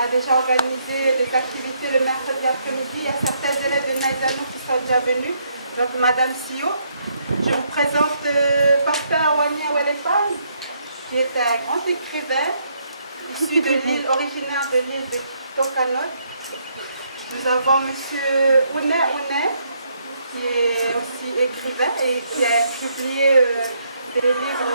a déjà organisé des activités le mercredi après-midi. Il y a certains élèves de Naïzano qui sont déjà venus. Donc, Madame Sio. Je vous présente Pasteur Awani Awelepan, qui est un grand écrivain issu de l'île, originaire de l'île de Tokanot. Nous avons Monsieur Ouné Ouné, qui est aussi écrivain et qui a publié des livres.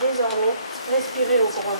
Désormais, respirer au grand jour.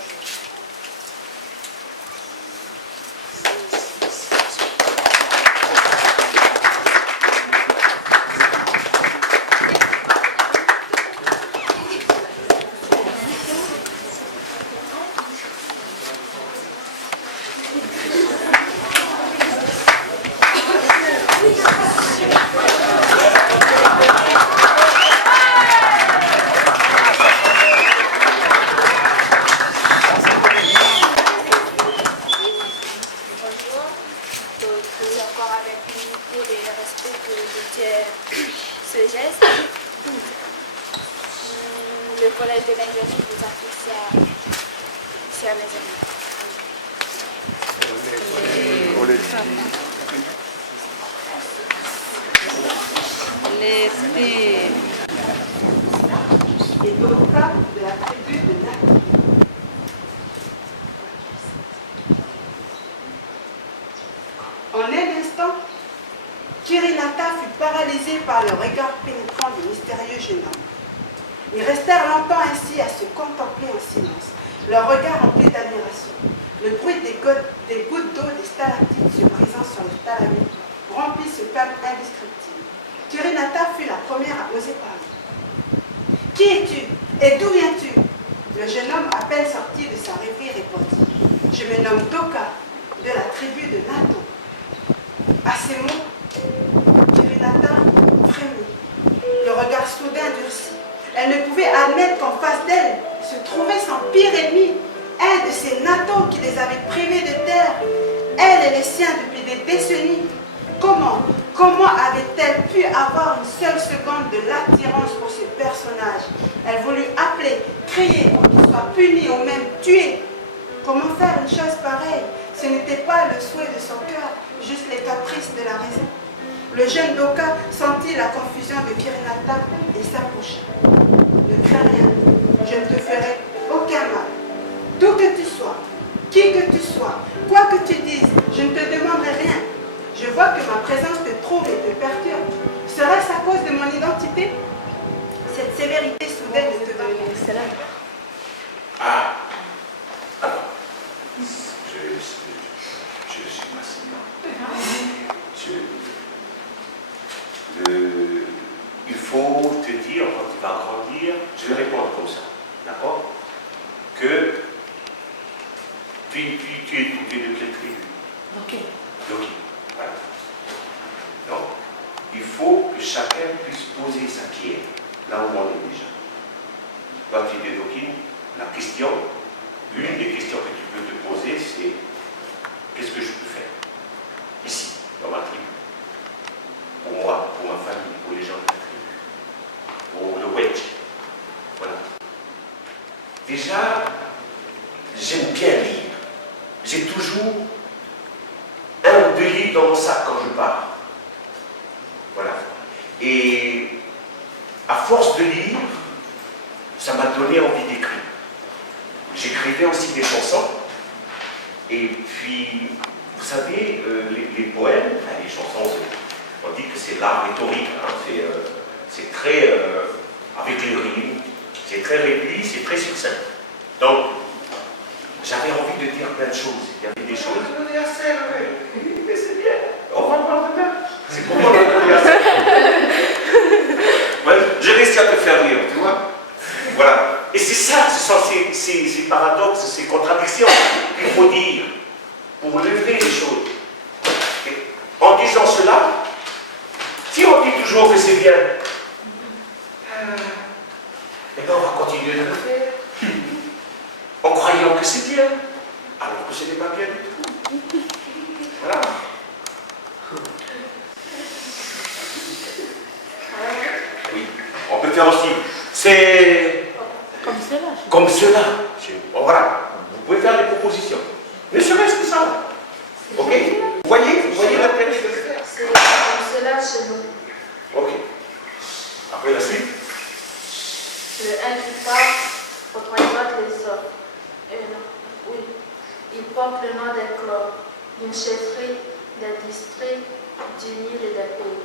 Le collège de l'ingénierie vous a ici à Maison. Les Doka de la tribu de Naki. En un instant, Kirinata fut paralysé par le regard pénétrant du mystérieux jeune homme. Ils restèrent longtemps ainsi à se contempler en silence, leur regard rempli d'admiration. Le bruit des gouttes d'eau des stalactites se brisant sur le talamite remplit ce calme indescriptible. Kirinata fut la première à oser parler. « Qui es-tu et d'où viens-tu » Le jeune homme, à peine sorti de sa rêverie, répondit. « Je me nomme Doka, de la tribu de Nato. » À ces mots, Kirinata frémit, le regard soudain durci. Elle ne pouvait admettre qu'en face d'elle se trouvait son pire ennemi, un de ces Natos qui les avait privés de terre, elle et les siens depuis des décennies. Comment avait-elle pu avoir une seule seconde de l'attirance pour ce personnage? Elle voulut appeler, crier pour qu'il soit puni ou même tué. Comment faire une chose pareille? Ce n'était pas le souhait de son cœur, juste les caprices de la raison. Le jeune Doka sentit la confusion de Kirinata et s'approcha. Ne crains rien, je ne te ferai aucun mal. D'où que tu sois, qui que tu sois, quoi que tu dises, je ne te demanderai rien. Je vois que ma présence te trouble et te perturbe. Serait-ce à cause de mon identité? Cette sévérité soudaine ne te va pas. Ah, alors, je suis patient. Il faut te dire, quand tu vas grandir, je vais répondre comme ça, d'accord? Que tu es de quelle tribu? Ok. Doki. Voilà. Donc, il faut que chacun puisse poser sa pierre là où on est déjà. Toi, tu es de Doki, la question, l'une des questions que tu peux te poser, c'est qu'est-ce que je peux faire ici, dans ma tribu? Pour moi, pour ma famille, pour les gens de la tribu, pour le wedge. Voilà. Déjà, j'aime bien lire. J'ai toujours un ou deux livres dans mon sac quand je pars. Voilà. Et à force de lire, ça m'a donné envie d'écrire. J'écrivais aussi des chansons. Et puis, vous savez, les poèmes, enfin, les chansons, on dit que c'est l'art rhétorique. Hein, c'est très, avec les rimes, c'est très réduit, c'est très succinct. Donc, j'avais envie de dire plein de choses. Il y avait des choses. Mais c'est bien. On va voir demain. C'est pour moi l'anniversaire. Ouais, j'ai réussi à te faire rire, tu vois. relever les choses. Et en disant cela, si on dit toujours que c'est bien, eh bien on va continuer de le faire. En croyant que c'est bien, alors que ce n'est pas bien du tout. Voilà. Oui, on peut faire aussi. C'est Comme cela. comme cela. Voilà. Vous pouvez faire des propositions. Ne serait-ce que ça. Ok? Vous voyez la peine de le faire. C'est comme cela chez nous. Ok. Après la suite. Le un qui part représente les autres. Oui. Il porte le nom d'un clan, d'une chefferie, d'un district, d'une île et d'un pays.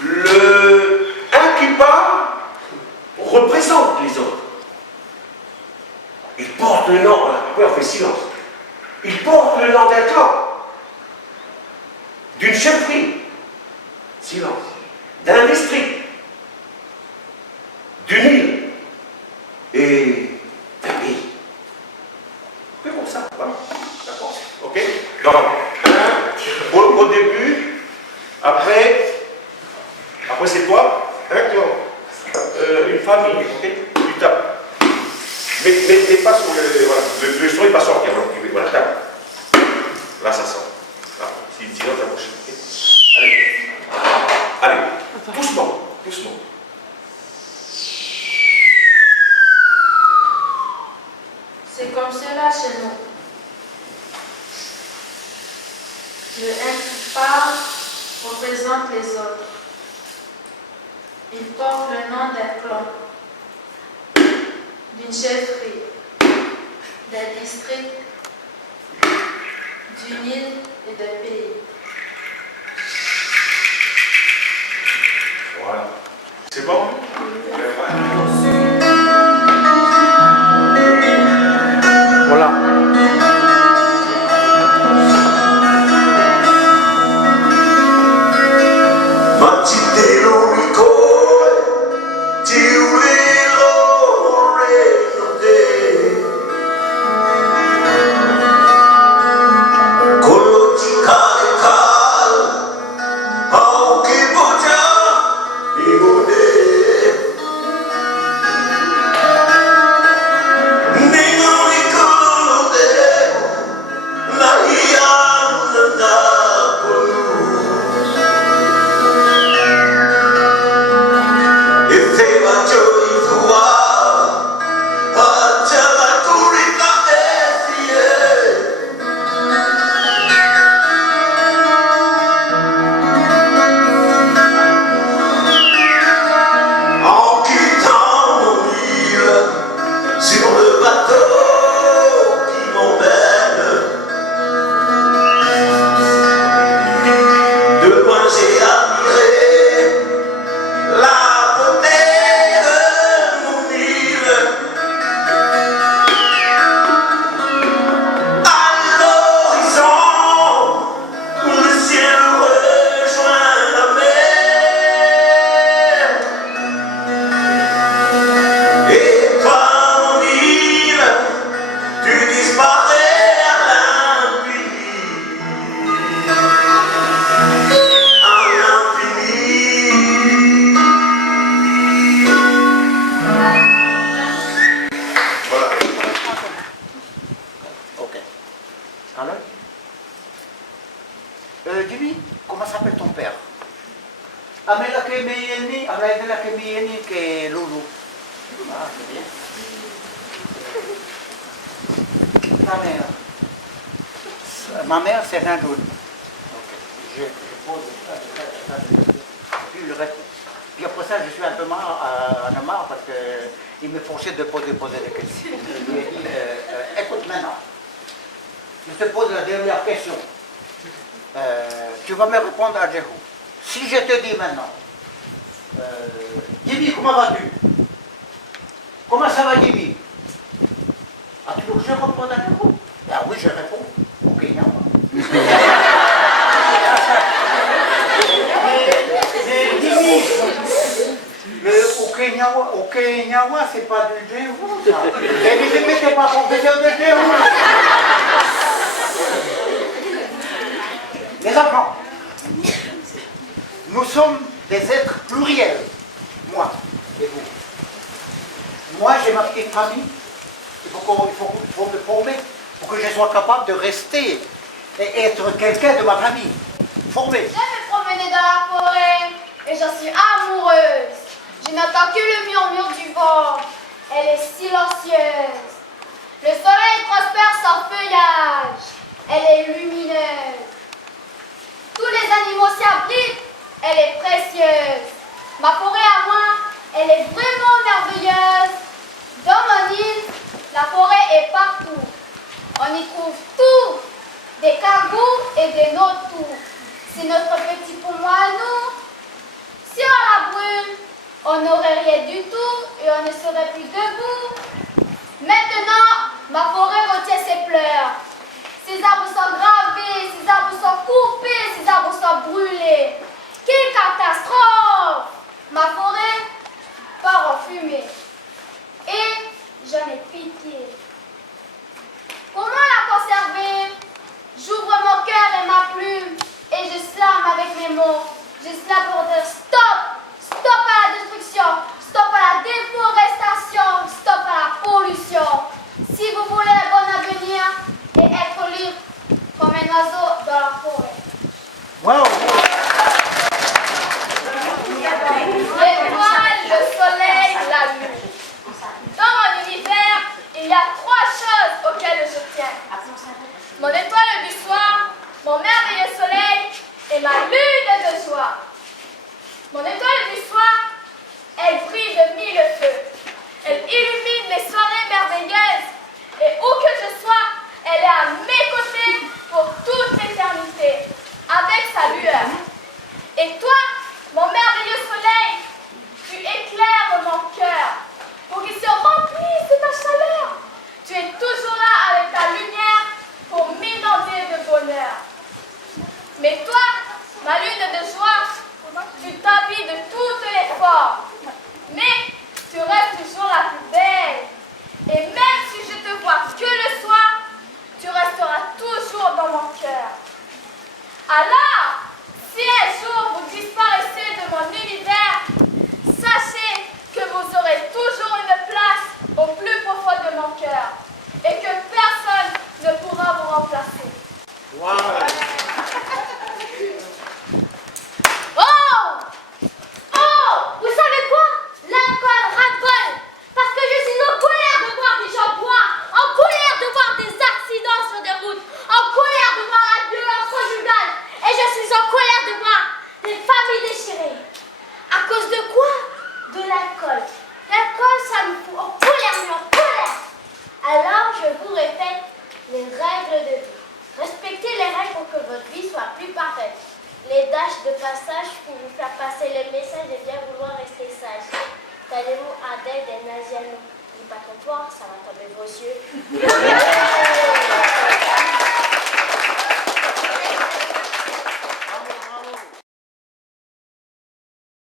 Le un qui part représente les autres. Il porte le nom, après on fait silence. Il porte le nom d'un clan, d'une chefferie, silence, d'un district, d'une île et d'un pays. C'est comme ça, voilà. D'accord? Ok? Donc, au début, après c'est quoi? Un clan, une famille, ok? Tu tapes. Mais pas sur le. Voilà, le son il va sortir. Voilà, tape. Là, ça sort. Là, sinon, ça bouge. Okay? Allez, doucement, doucement. C'est comme cela chez nous. Le un qui part représente les autres. Il porte le nom d'un clan, d'une chefferie, d'un district, d'une île et d'un pays. Voilà. C'est bon? Voilà. Jimmy, comment s'appelle ton père? Amela Kemeyeni, Amela Kemeyeni, que Loulou. Ah, c'est bien. Ta mère. Ma mère, c'est Rindoun. Okay. Je pose ça, puis le reste. Puis après ça, je suis un peu marre parce qu'il me forçait de poser des questions. Je lui ai dit, écoute maintenant, je te pose la dernière question. Tu vas me répondre à Jéhu. Si je te dis maintenant, Jimmy, comment vas-tu? Comment ça va, Jimmy? Ah, tu veux que je réponde à Jéhu? Ah oui, je réponds. Ok, non. Mais Jimmy, au Kenya, Okinawa, c'est pas du Jéhovah, ça. Et puis, t'es pas professeur de Jéhovah. Les enfants, nous sommes des êtres pluriels. Moi et vous. Moi, j'ai ma petite famille. Il faut me former pour que je sois capable de rester et être quelqu'un de ma famille. Formé. J'aime me promener dans la forêt et j'en suis amoureuse. Je n'entends que le murmure du vent. Elle est silencieuse. Le soleil transperce son feuillage. Elle est lumineuse. Tous les animaux s'y abritent. Elle est précieuse. Ma forêt à moi, elle est vraiment merveilleuse. Dans mon île, la forêt est partout. On y trouve tout. Des cargos et des notours. C'est notre petit poumon à nous. Si on la brûle, on n'aurait rien du tout et on ne serait plus debout. Maintenant, ma forêt retient ses pleurs. Ces arbres sont gravés, ces arbres sont coupés, ces arbres sont brûlés. Quelle catastrophe! Ma forêt part en fumée. Et j'en ai pitié. Comment la conserver? J'ouvre mon cœur et ma plume et je slame avec mes mots. Je slame pour dire stop! Stop à la destruction! Stop à la déforestation! Stop à la pollution! Si vous voulez un bon avenir et être libre comme un oiseau dans la forêt. Wow. L'étoile, le soleil, la lune. Dans mon univers, il y a trois choses auxquelles je tiens. Mon étoile du soir, mon merveilleux soleil et ma lune de joie. Mon étoile du soir, elle brille de mille feux. Elle illumine les soirées merveilleuses. Et où que je sois, elle est à mes côtés pour toute l'éternité, avec sa lueur. Et toi, mon merveilleux soleil, tu éclaires mon cœur pour qu'il se remplisse de ta chaleur. Tu es toujours là avec ta lumière pour m'inonder de bonheur. Mais toi, ma lune de joie, tu t'habilles de toutes les formes. Mais tu restes toujours la plus belle. Et même si je te vois que le soir, tu resteras toujours dans mon cœur. Alors, si un jour vous disparaissez de mon univers, sachez que vous aurez toujours une place au plus profond de mon cœur et que personne ne pourra vous remplacer. Wow. Oh! Oh! Vous savez quoi? L'alcool ras-le-bol. Parce que je suis en colère de voir des gens boire, en colère de voir des accidents sur des routes, en colère de voir la violence conjugale. Et je suis en colère de voir des familles déchirées. À cause de quoi? De l'alcool. L'alcool, ça nous fout en colère, mais en colère. Alors, je vous répète les règles de vie. Respectez les règles pour que votre vie soit plus parfaite. Les dashs de passage pour vous faire passer le message de bien vouloir rester sage. Tenez-vous à d'aide des nazianos. N'oublie pas ton poids, ça va tomber vos yeux.